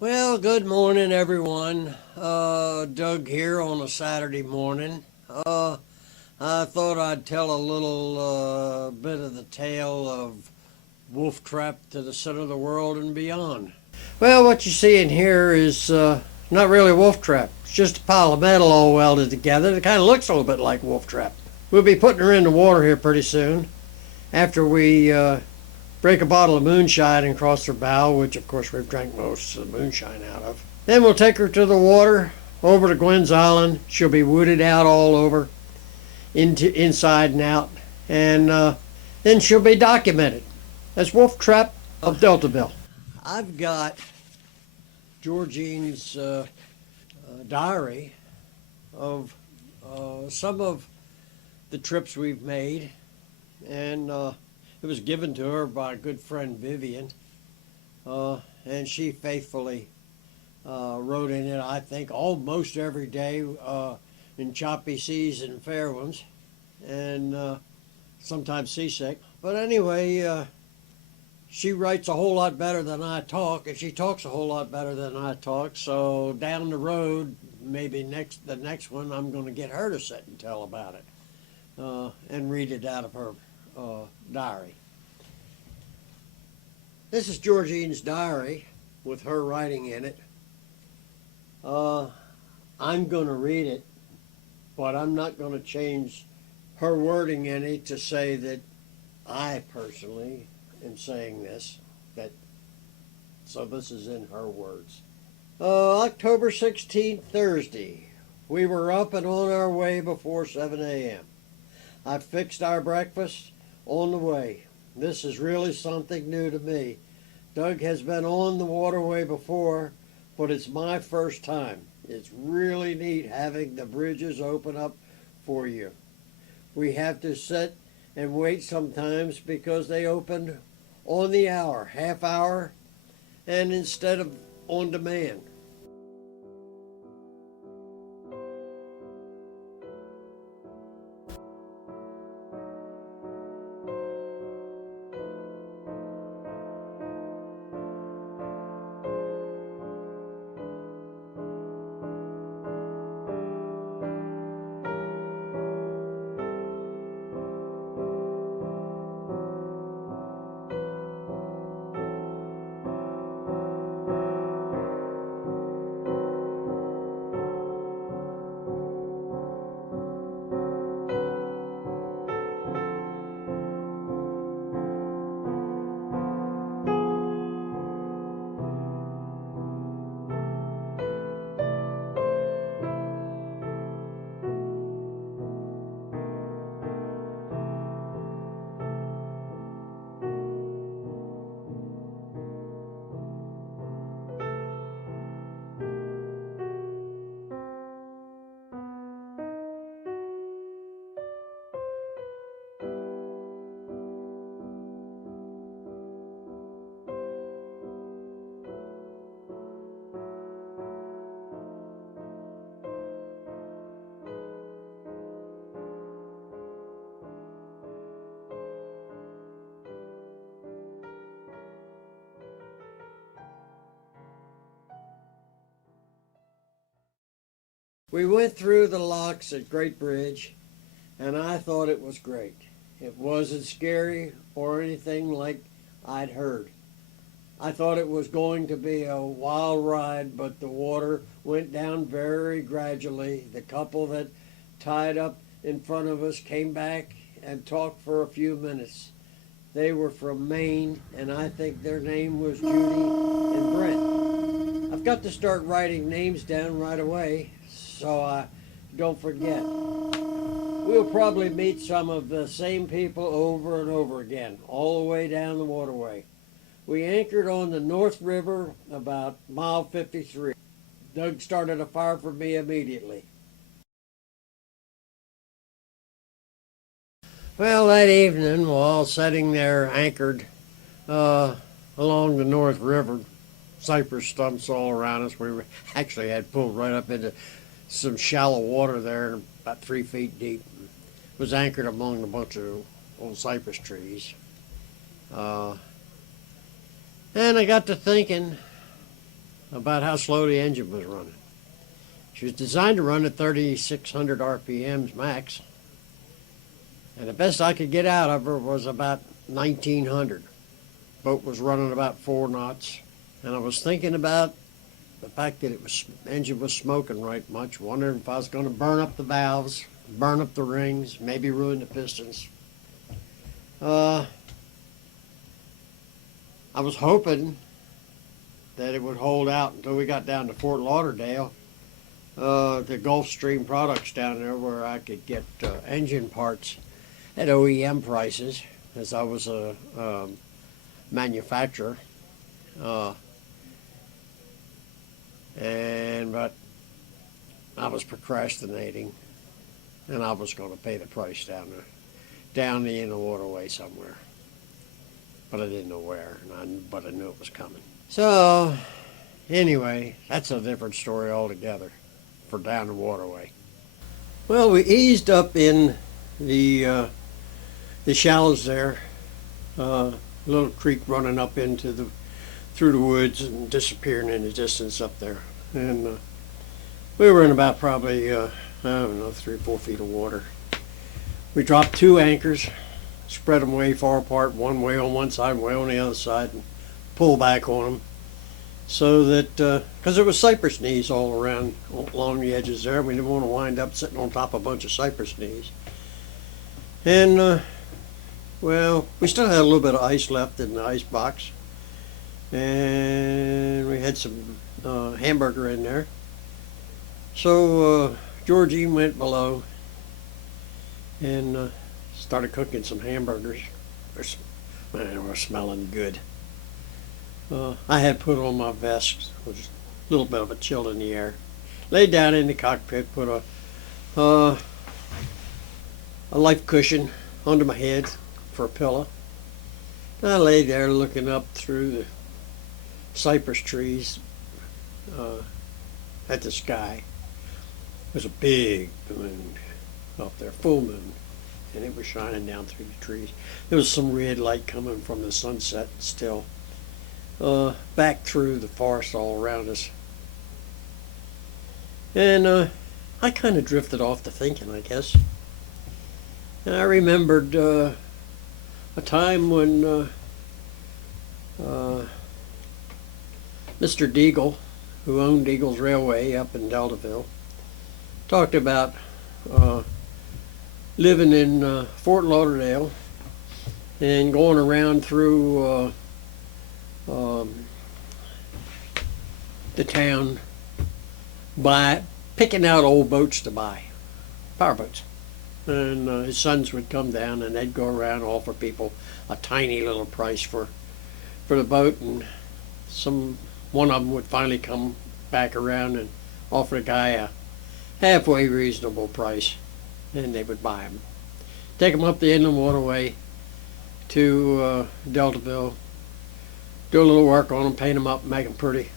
Well, good morning, everyone. Doug here on a Saturday morning. I thought I'd tell a little bit of the tale of Wolftrap to the center of the world and beyond. Well, what you see in here is not really Wolftrap. It's just a pile of metal all welded together. It kind of looks a little bit like Wolftrap. We'll be putting her in the water here pretty soon after we break a bottle of moonshine and cross her bow, which of course we've drank most of the moonshine out of. Then we'll take her to the water, over to Gwen's Island. She'll be wooded out all over, inside and out, and then she'll be documented as Wolftrap of Deltaville. I've got Georgine's diary of some of the trips we've made, and it was given to her by a good friend Vivian, and she faithfully wrote in it, I think, almost every day in choppy seas and fair ones, and sometimes seasick. But anyway, she writes a whole lot better than I talk, and she talks a whole lot better than I talk. So down the road, maybe the next one, I'm going to get her to sit and tell about it and read it out of her diary. This is Georgine's diary with her writing in it. I'm going to read it, but I'm not going to change her wording any to say that I personally am saying this. So this is in her words. October 16th, Thursday. We were up and on our way before 7 a.m. I fixed our breakfast on the way. This is really something new to me. Doug has been on the waterway before, but it's my first time. It's really neat having the bridges open up for you. We have to sit and wait sometimes because they open on the hour, half hour, and instead of on demand. We went through the locks at Great Bridge, and I thought it was great. It wasn't scary or anything like I'd heard. I thought it was going to be a wild ride, but the water went down very gradually. The couple that tied up in front of us came back and talked for a few minutes. They were from Maine, and I think their name was Judy and Brent. I've got to start writing names down right away so I don't forget. We'll probably meet some of the same people over and over again, all the way down the waterway. We anchored on the North River about mile 53. Doug started a fire for me immediately. Well, that evening, while sitting there anchored along the North River, cypress stumps all around us, we actually had pulled right up into some shallow water there, about 3 feet deep. It was anchored among a bunch of old cypress trees. And I got to thinking, about how slow the engine was running. She was designed to run at 3,600 RPMs max, and the best I could get out of her was about 1,900. Boat was running about 4 knots, and I was thinking about the fact that engine was smoking right much, wondering if I was going to burn up the valves, burn up the rings, maybe ruin the pistons. I was hoping that it would hold out until we got down to Fort Lauderdale, the Gulfstream products down there, where I could get engine parts at OEM prices, as I was a manufacturer. But I was procrastinating, and I was going to pay the price down the inner waterway somewhere. But I didn't know where, but I knew it was coming. So, anyway, that's a different story altogether for down the waterway. Well, we eased up in the shallows there, a little creek running up through the woods and disappearing in the distance up there. And we were in about probably, 3 or 4 feet of water. We dropped 2 anchors, spread them way far apart, one way on one side, way on the other side, and pull back on them. So that, because there was cypress knees all around, along the edges there, we didn't want to wind up sitting on top of a bunch of cypress knees. And, well, we still had a little bit of ice left in the ice box. And we had some hamburger in there. So Georgie went below and started cooking some hamburgers. They were smelling good. I had put on my vest. There was a little bit of a chill in the air. Laid down in the cockpit, put a life cushion under my head for a pillow. And I lay there looking up through the cypress trees at the sky. There was a big moon up there, full moon, and it was shining down through the trees. There was some red light coming from the sunset still, back through the forest all around us. And I kind of drifted off to thinking, I guess. And I remembered a time when Mr. Deagle, who owned Deagle's Railway up in Deltaville, talked about living in Fort Lauderdale and going around through the town picking out old boats to buy, power boats. And his sons would come down and they'd go around and offer people a tiny little price for the boat, and one of them would finally come back around and offer a guy a halfway reasonable price, and they would buy him. Take him up the inland waterway to Deltaville, do a little work on them, paint them up, make them pretty,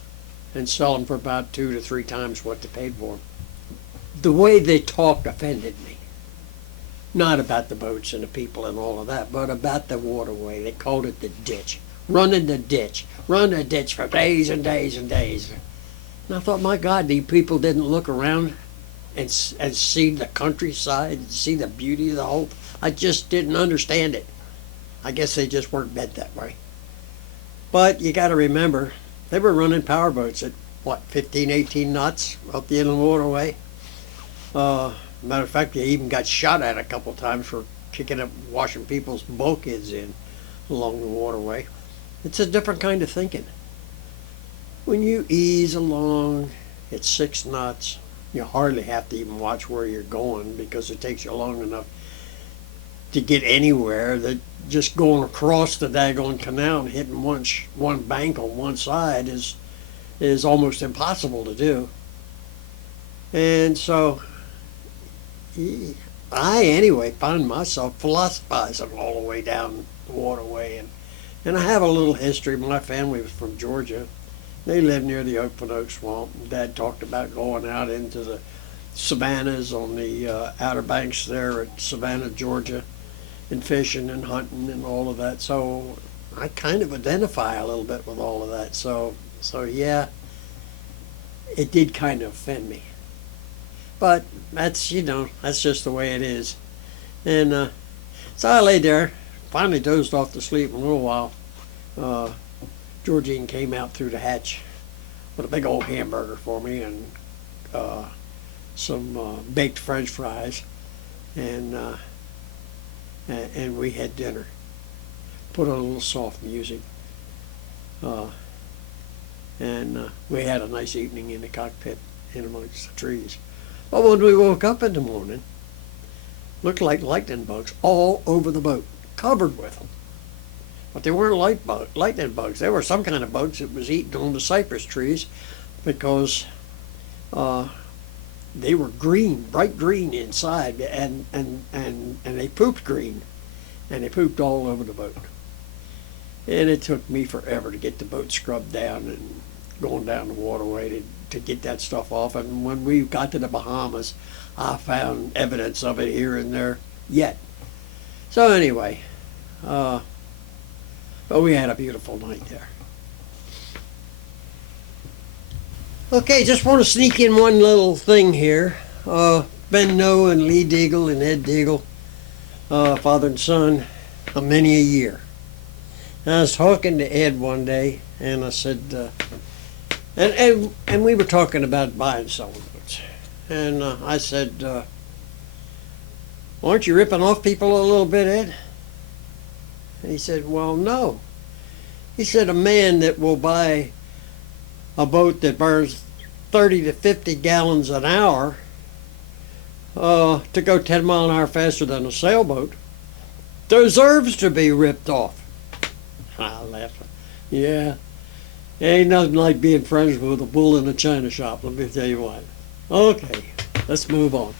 and sell them for about 2 to 3 times what they paid for them. The way they talked offended me. Not about the boats and the people and all of that, but about the waterway. They called it the ditch. Running the ditch. Run the ditch for days and days and days. And I thought, my God, these people didn't look around and see the countryside and see the beauty of the whole. I just didn't understand it. I guess they just weren't meant that way. But you got to remember, they were running power boats at, 15, 18 knots up the inland waterway. Matter of fact, they even got shot at a couple times for kicking up, washing people's bulkheads in along the waterway. It's a different kind of thinking. When you ease along at 6 knots, you hardly have to even watch where you're going, because it takes you long enough to get anywhere that just going across the daggone canal and hitting one bank on one side is almost impossible to do. And so I, anyway, find myself philosophizing all the way down the waterway. And I have a little history. My family was from Georgia. They lived near the Oak Swamp. Dad talked about going out into the savannas on the Outer Banks there at Savannah, Georgia, and fishing and hunting and all of that. So I kind of identify a little bit with all of that. So yeah, it did kind of offend me. But that's, that's just the way it is. And so I lay there, finally dozed off to sleep in a little while. Georgine came out through the hatch with a big old hamburger for me and some baked French fries, and we had dinner. Put on a little soft music, and we had a nice evening in the cockpit in amongst the trees. But when we woke up in the morning, looked like lightning bugs all over the boat, covered with them. But they weren't lightning bugs. They were some kind of bugs that was eating on the cypress trees, because they were green, bright green inside, and they pooped green, and they pooped all over the boat. And it took me forever to get the boat scrubbed down and going down the waterway to get that stuff off. And when we got to the Bahamas, I found evidence of it here and there yet. So anyway, but we had a beautiful night there. Okay, just want to sneak in one little thing here. Ben Noe and Lee Deagle and Ed Deagle, father and son, of many a year. And I was talking to Ed one day, and I said, and we were talking about buying selling boats. And I said, aren't you ripping off people a little bit, Ed? And he said, well, no. He said, a man that will buy a boat that burns 30 to 50 gallons an hour to go 10 miles an hour faster than a sailboat deserves to be ripped off. I laughed. Yeah, ain't nothing like being friends with a bull in a china shop, let me tell you what. Okay, let's move on.